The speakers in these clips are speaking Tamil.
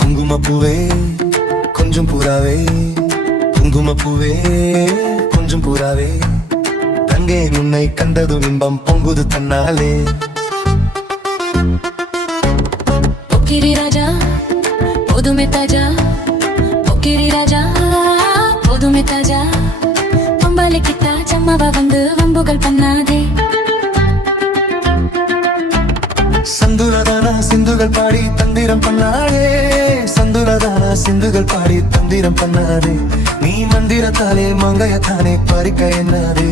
குங்குமப்பூவே கொஞ்சம் புறாவே, குங்குமப்பூவே கொஞ்சம் புறாவே, தங்கே உன்னை கண்டதும் இன்பம் பொங்குது தன்னாலே. பொக்கிரி ராஜா போதுமே தாஜா, பொக்கிரி ராஜா போதுமே தாஜா, பொம்பளை கிட்ட சம்மாவா வந்து வம்புகள் பண்ணாதே. சந்துலதானா சிந்துகள் பாடி தந்திரம் பண்ணாடே, சந்துலதானா சிந்துகள் பாடி தந்திரம் பண்ணாதே, நீ மந்திரத்தாலே மங்கையத்தானே பறிக்க என்னாதே.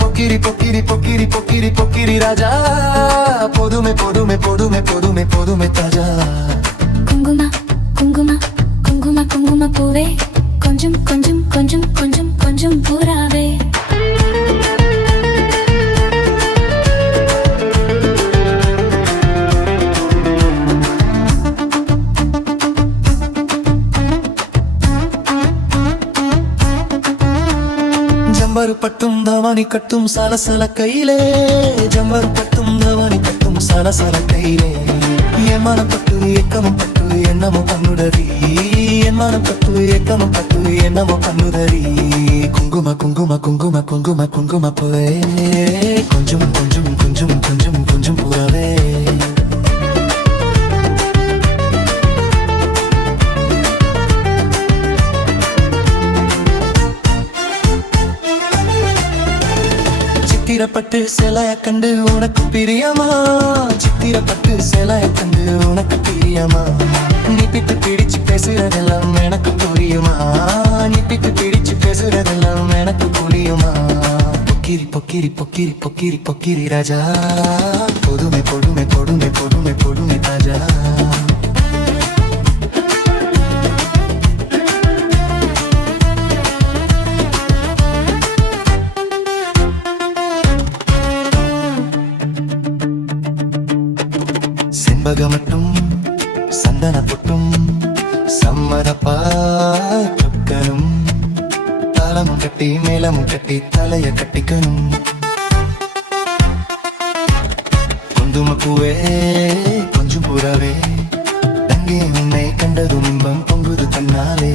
பொக்கிரி பொக்கிரி பொக்கிரி பொக்கிரி பொக்கிரி ராஜா, போதுமே போதுமே போதுமே போதுமே போதுமே தாஜா. குங்குமா குங்குமா குங்குமா குங்கும பூவே, கொஞ்சம் கொஞ்சம் கொஞ்சம் கொஞ்சம் கொஞ்சம் பூராவே. ஜம்பரு பட்டும் தவானி கட்டும் சலசல கையிலே, ஜம்பரு பட்டும் தவானி கட்டும் சலசல கையிலே, என் மனப்பட்டு ஏக்கமும் பட்டு என்னமோ பண்ணுதறி, என் மனப்பட்டு ஏக்கமும் பட்டு என்னமோ பண்ணுதறி. குங்கும குங்கும குங்கும குங்கும குங்கும பூவே, கொஞ்சம் கொஞ்சம் கொஞ்சம் கொஞ்சம் கொஞ்சம் பூவே. சித்திரப்பட்டு சிலைய கண்டு உனக்கு பிரியமா, சித்திரப்பட்டு சிலைய கண்டு உனக்கு பிரியமா, நீ பிட்டு பிடிச்சு பேசுறதெல்லாம் எனக்கு புரியுமா, நீ பிட்டு பிடிச்சு பேசுறதெல்லாம் எனக்கு புரியுமா. பொக்கிரி பொக்கிரி பொக்கிரி பொக்கிரி பொக்கிரி ராஜா, பொதுமை பொடுமை பொடுமை பொடுமை பொடுமை ராஜா. செண்பகமட்டும் சந்தன பொட்டும் சம்மதப்பா தொக்கனும், தாளமும் கட்டி மேளமும் கட்டி தலைய கட்டிக்கணும். குங்குமப்பூவே கொஞ்சம் புறாவே, தங்கே உன்னை கண்டதும் இன்பம் பொங்குது தன்னாலே.